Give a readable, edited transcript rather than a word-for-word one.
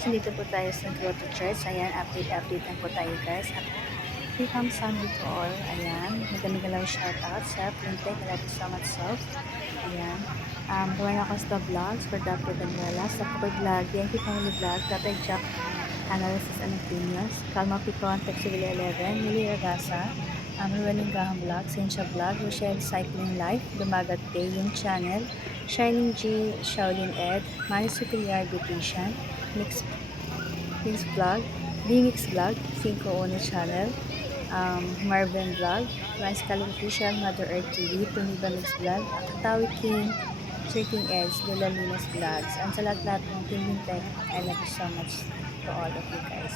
Guys, nandito po tayo sa Grotto Church. Ayan, update lang po tayo guys. Welcome Sunday to all. Ayan, magandang shoutout sa Fintech. I love you so much, Sof. Ayan. Gawa na ako sa vlogs for Dr. Daniela. Sa kapag vlog, DNP Family Vlog, Dr. Jack Analysis and Opinions, Calma Picon, Texivilla 11, Mili Ragasa, Rueling Gahang Vlog, Cynthia Vlog, Rochelle Cycling Life, Dumagat Day, yung channel, Shining G, Shaolin Ed, Manny Superior Beautician, Mix Vlog, Bimix Vlog, 5 Channel, Marvin Vlog, Lance Calif Official, Mother Earth TV, Tuniba Mix Vlog, Tawi King, Searching Edge, Lola Lunas Vlogs, and sa lahat ng Team Tech, I love you so much to all of you guys.